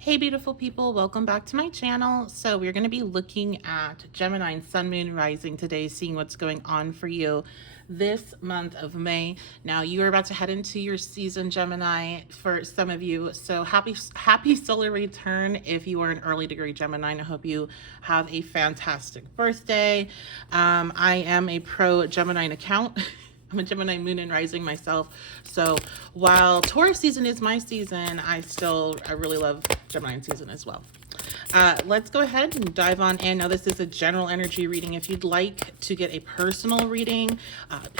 Hey beautiful people, welcome back to my channel. So we're going to be looking at Gemini Sun, Moon, Rising today, seeing what's going on for you this month of May. Now you are about to head into your season, Gemini, for some of you. So happy solar return if you are an early degree Gemini. And I hope you have a fantastic birthday. I am a pro Gemini account. I'm a Gemini moon and rising myself. So while Taurus season is my season, I really love Gemini season as well. Let's go ahead and dive on in. Now this is a general energy reading. If you'd like to get a personal reading,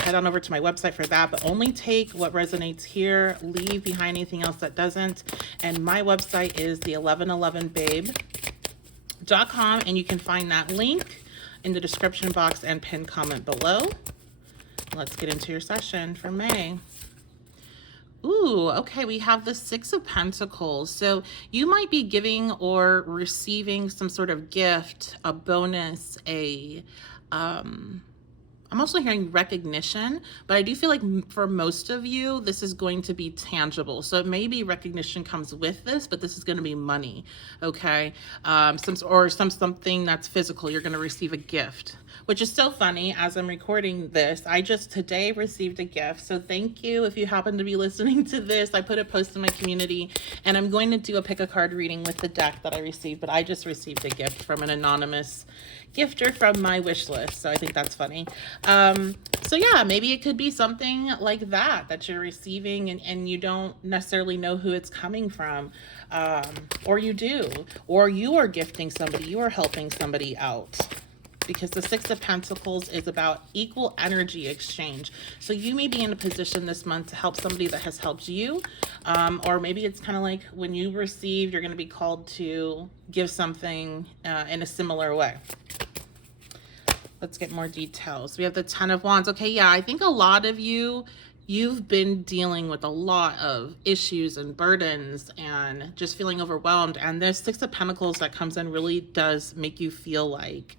head on over to my website for that, but only take what resonates here, leave behind anything else that doesn't. And my website is the 1111babe.com, and you can find that link in the description box and pinned comment below. Let's get into your session for May. Ooh, okay, we have the Six of Pentacles. So you might be giving or receiving some sort of gift, a bonus, I'm also hearing recognition, but I do feel like for most of you, this is going to be tangible. So maybe recognition comes with this, but this is going to be money, okay? Something that's physical. You're going to receive a gift, which is so funny. As I'm recording this, I just today received a gift. So thank you if you happen to be listening to this. I put a post in my community, and I'm going to do a pick a card reading with the deck that I received, but I just received a gift from an anonymous gifter from my wish list. So I think that's funny. So yeah, maybe it could be something like that you're receiving and you don't necessarily know who it's coming from. Or you do, or you are gifting somebody, you are helping somebody out. Because the Six of Pentacles is about equal energy exchange. So you may be in a position this month to help somebody that has helped you. Or maybe it's kind of like when you receive, you're going to be called to give something in a similar way. Let's get more details. We have the Ten of Wands. Okay, yeah, I think a lot of you've been dealing with a lot of issues and burdens and just feeling overwhelmed. And this Six of Pentacles that comes in really does make you feel like,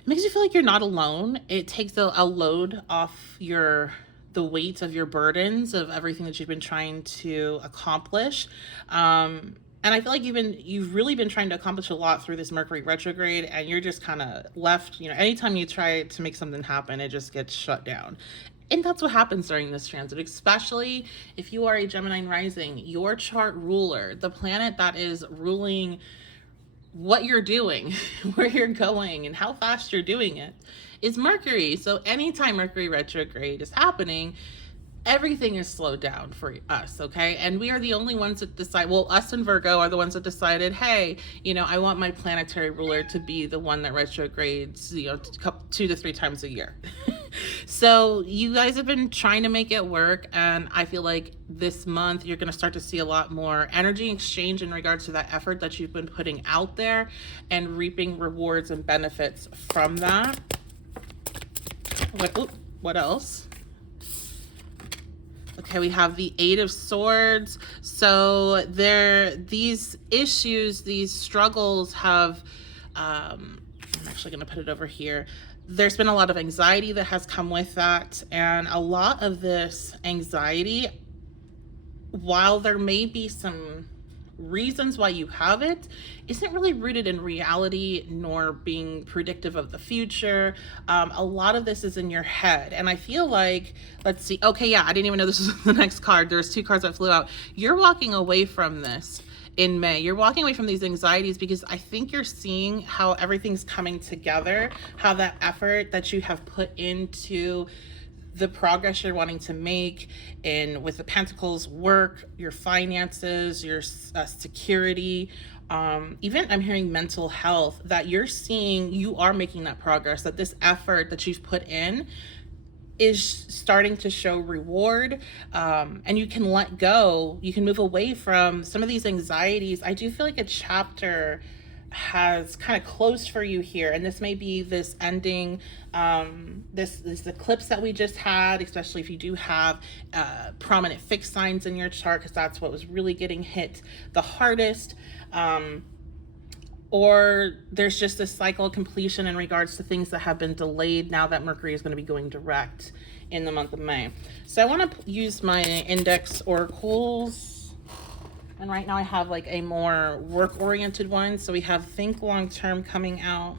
it makes you feel like you're not alone. It takes a load off the weight of your burdens, of everything that you've been trying to accomplish. And I feel like you've really been trying to accomplish a lot through this Mercury retrograde, and you're just kind of left, anytime you try to make something happen, it just gets shut down. And that's what happens during this transit, especially if you are a Gemini rising. Your chart ruler, the planet that is ruling what you're doing, where you're going, and how fast you're doing it, is Mercury. So anytime Mercury retrograde is happening, everything is slowed down for us, okay? And we are the only ones that decide, well, us and Virgo are the ones that decided, hey, I want my planetary ruler to be the one that retrogrades, 2 to 3 times a year. So you guys have been trying to make it work, and I feel like this month you're going to start to see a lot more energy exchange in regards to that effort that you've been putting out there and reaping rewards and benefits from that. What else? Okay, we have the Eight of Swords. So these issues, these struggles have, I'm actually going to put it over here. There's been a lot of anxiety that has come with that. And a lot of this anxiety, while there may be some reasons why you have it, isn't really rooted in reality nor being predictive of the future. A lot of this is in your head, and I feel like, let's see, okay, yeah, I didn't even know this was the next card. There's 2 cards that flew out. You're walking away from this in May. You're walking away from these anxieties because I think you're seeing how everything's coming together, how that effort that you have put into the progress you're wanting to make with the Pentacles, work, your finances, your security, even I'm hearing mental health, that you're seeing you are making that progress, that this effort that you've put in is starting to show reward, and you can let go, you can move away from some of these anxieties. I do feel like a chapter has kind of closed for you here, and this may be this ending, this eclipse that we just had, especially if you do have prominent fixed signs in your chart, because that's what was really getting hit the hardest. Or there's just a cycle of completion in regards to things that have been delayed now that Mercury is going to be going direct in the month of May. So I want to use my index oracles. And right now I have like a more work-oriented one. So we have think long-term coming out.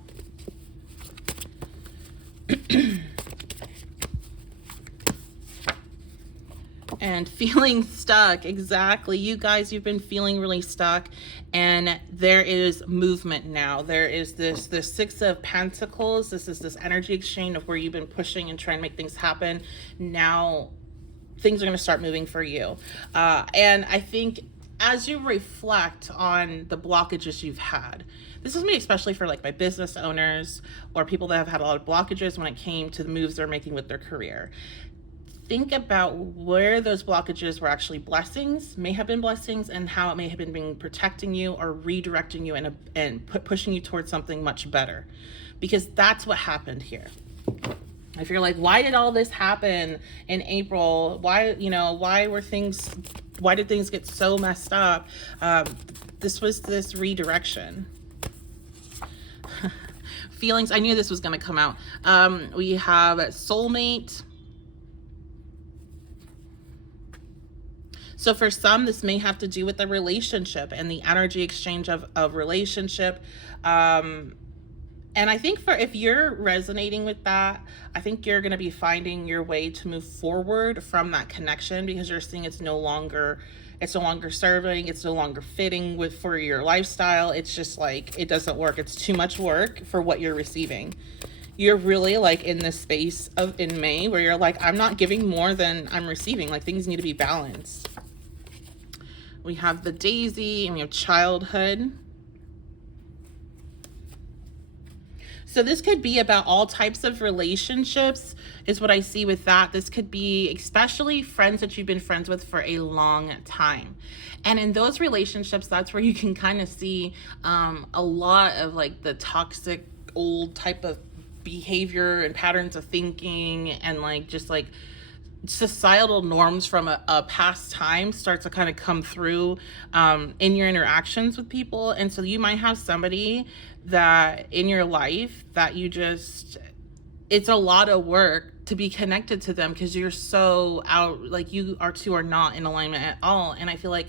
And feeling stuck. Exactly. You guys, you've been feeling really stuck, and there is movement now. There is this Six of Pentacles. This is this energy exchange of where you've been pushing and trying to make things happen. Now things are going to start moving for you. And I think as you reflect on the blockages you've had, this is me especially for like my business owners or people that have had a lot of blockages when it came to the moves they're making with their career. Think about where those blockages were actually blessings, may have been blessings, and how it may have been protecting you or redirecting you and pushing you towards something much better. Because that's what happened here. If you're like, why did all this happen in April? Why did things get so messed up? This was this redirection. Feelings, I knew this was going to come out. We have soulmate. So for some, this may have to do with the relationship and the energy exchange of relationship. And I think if you're resonating with that, I think you're going to be finding your way to move forward from that connection, because you're seeing it's no longer serving, it's no longer fitting for your lifestyle. It's just like, it doesn't work. It's too much work for what you're receiving. You're really like in this space in May where you're like, I'm not giving more than I'm receiving. Like, things need to be balanced. We have the Daisy, and we have childhood. So this could be about all types of relationships is what I see with that. This could be especially friends that you've been friends with for a long time. And in those relationships, that's where you can kind of see a lot of like the toxic old type of behavior and patterns of thinking, and like just like societal norms from a past time start to kind of come through in your interactions with people. And so you might have somebody that in your life that it's a lot of work to be connected to them, because you're so out, like you two are not in alignment at all. And I feel like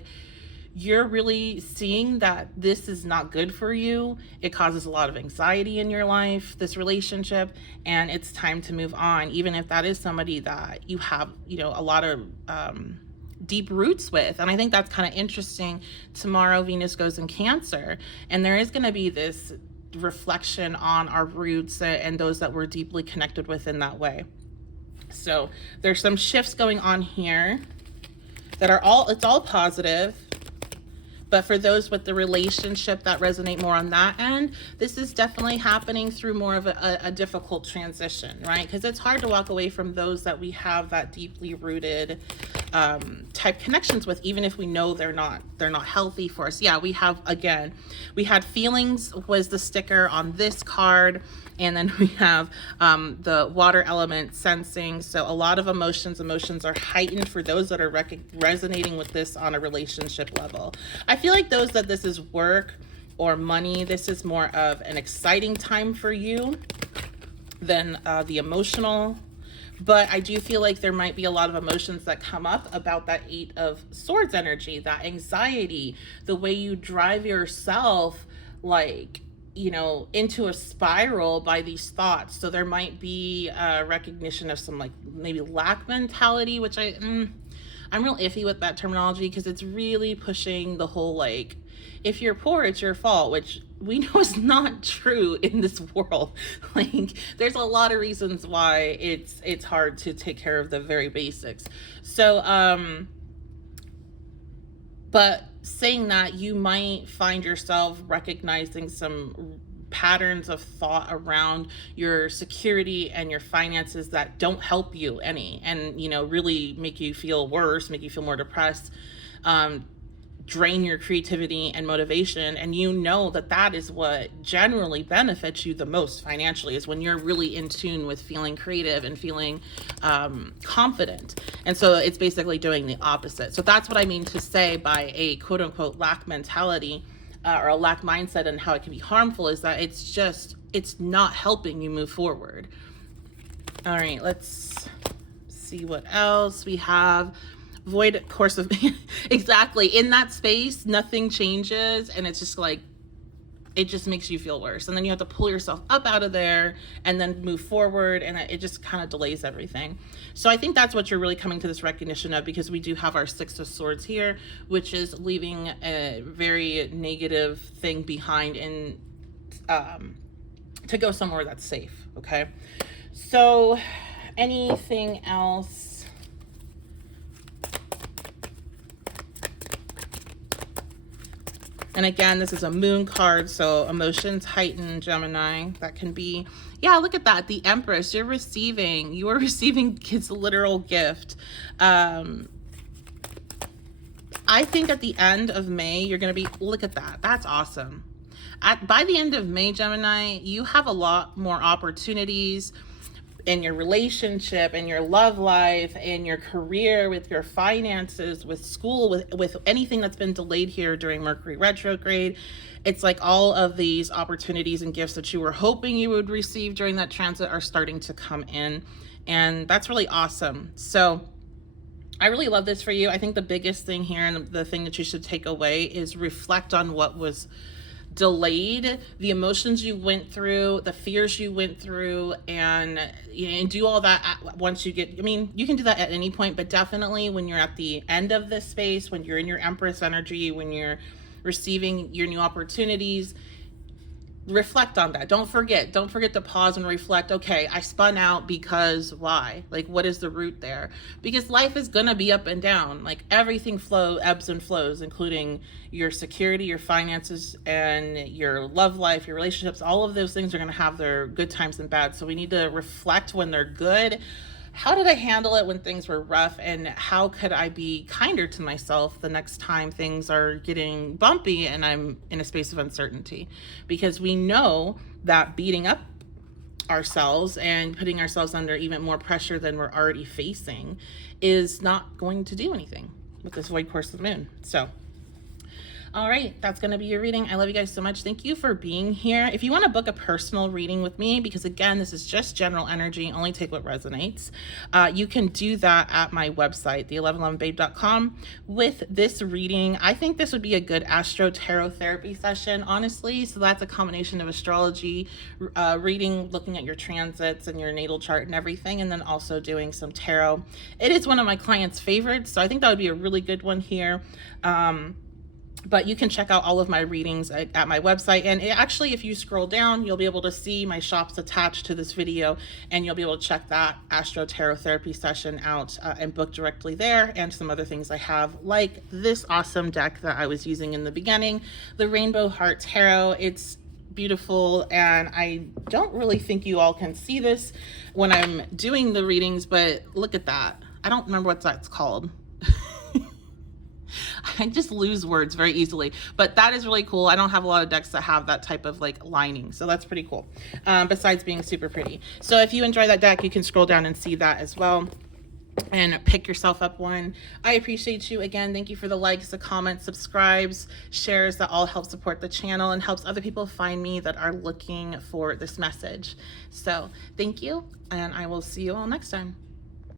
you're really seeing that this is not good for you. It causes a lot of anxiety in your life, this relationship, and it's time to move on, even if that is somebody that you have, a lot of deep roots with. And I think that's kind of interesting. Tomorrow, Venus goes in Cancer, and there is going to be this reflection on our roots and those that we're deeply connected with in that way. So there's some shifts going on here that it's all positive. But for those with the relationship that resonate more on that end, this is definitely happening through more of a difficult transition, right? Because it's hard to walk away from those that we have that deeply rooted type connections with, even if we know they're not healthy for us. Yeah, we had feelings was the sticker on this card. And then we have the water element, sensing. So a lot of emotions are heightened for those that are resonating with this on a relationship level. I feel like those that this is work or money, this is more of an exciting time for you than the emotional. But I do feel like there might be a lot of emotions that come up about that Eight of Swords energy, that anxiety, the way you drive yourself, like, into a spiral by these thoughts. So there might be a recognition of some like maybe lack mentality, which I'm real iffy with that terminology, because it's really pushing the whole like, if you're poor, it's your fault, which we know is not true in this world. Like, there's a lot of reasons why it's hard to take care of the very basics. So but saying that, you might find yourself recognizing some patterns of thought around your security and your finances that don't help you any, and really make you feel worse, make you feel more depressed, drain your creativity and motivation. And that is what generally benefits you the most financially, is when you're really in tune with feeling creative and feeling confident. And so it's basically doing the opposite. So that's what I mean to say by a quote unquote lack mentality or a lack mindset, and how it can be harmful, is that it's not helping you move forward. All right, let's see what else we have. void course of exactly in that space, nothing changes, and it's just like it just makes you feel worse. And then you have to pull yourself up out of there and then move forward, and it just kind of delays everything. So I think that's what you're really coming to this recognition of, because we do have our Six of Swords here, which is leaving a very negative thing behind and to go somewhere that's safe. Okay, so anything else? And again, this is a moon card, so emotions heightened, Gemini. That can be, yeah, look at that. The Empress, you are receiving his literal gift. I think at the end of May, you're going to be, look at that. That's awesome. By the end of May, Gemini, you have a lot more opportunities in your relationship, in your love life, in your career, with your finances, with school, with anything that's been delayed here during Mercury retrograde. It's like all of these opportunities and gifts that you were hoping you would receive during that transit are starting to come in. And that's really awesome. So I really love this for you. I think the biggest thing here, and the thing that you should take away, is reflect on what was delayed, the emotions you went through, the fears you went through, and do all that once you get, I mean, you can do that at any point, but definitely when you're at the end of this space, when you're in your Empress energy, when you're receiving your new opportunities, reflect on that. Don't forget to pause and reflect. Okay, I spun out because why? Like, what is the root there? Because life is gonna be up and down. Like, everything ebbs and flows, including your security, your finances, and your love life, your relationships. All of those things are gonna have their good times and bad. So we need to reflect when they're good. How did I handle it when things were rough, and how could I be kinder to myself the next time things are getting bumpy and I'm in a space of uncertainty? Because we know that beating up ourselves and putting ourselves under even more pressure than we're already facing is not going to do anything with this void course of the moon. So all right, that's going to be your reading. I love you guys so much. Thank you for being here. If you want to book a personal reading with me, because again, this is just general energy, only take what resonates, you can do that at my website, the1111babe.com. With this reading, I think this would be a good astro tarot therapy session, honestly. So that's a combination of astrology, reading, looking at your transits and your natal chart and everything, and then also doing some tarot. It is one of my clients' favorites, so I think that would be a really good one here. But you can check out all of my readings at my website. And actually, if you scroll down, you'll be able to see my shops attached to this video, and you'll be able to check that Astro Tarot Therapy session out and book directly there, and some other things I have, like this awesome deck that I was using in the beginning, the Rainbow Heart Tarot. It's beautiful, and I don't really think you all can see this when I'm doing the readings, but look at that. I don't remember what that's called. I just lose words very easily, but that is really cool. I don't have a lot of decks that have that type of like lining, so that's pretty cool, besides being super pretty. So if you enjoy that deck, you can scroll down and see that as well and pick yourself up one. I appreciate you. Again, thank you for the likes, the comments, subscribes, shares. That all helps support the channel and helps other people find me that are looking for this message. So thank you, and I will see you all next time.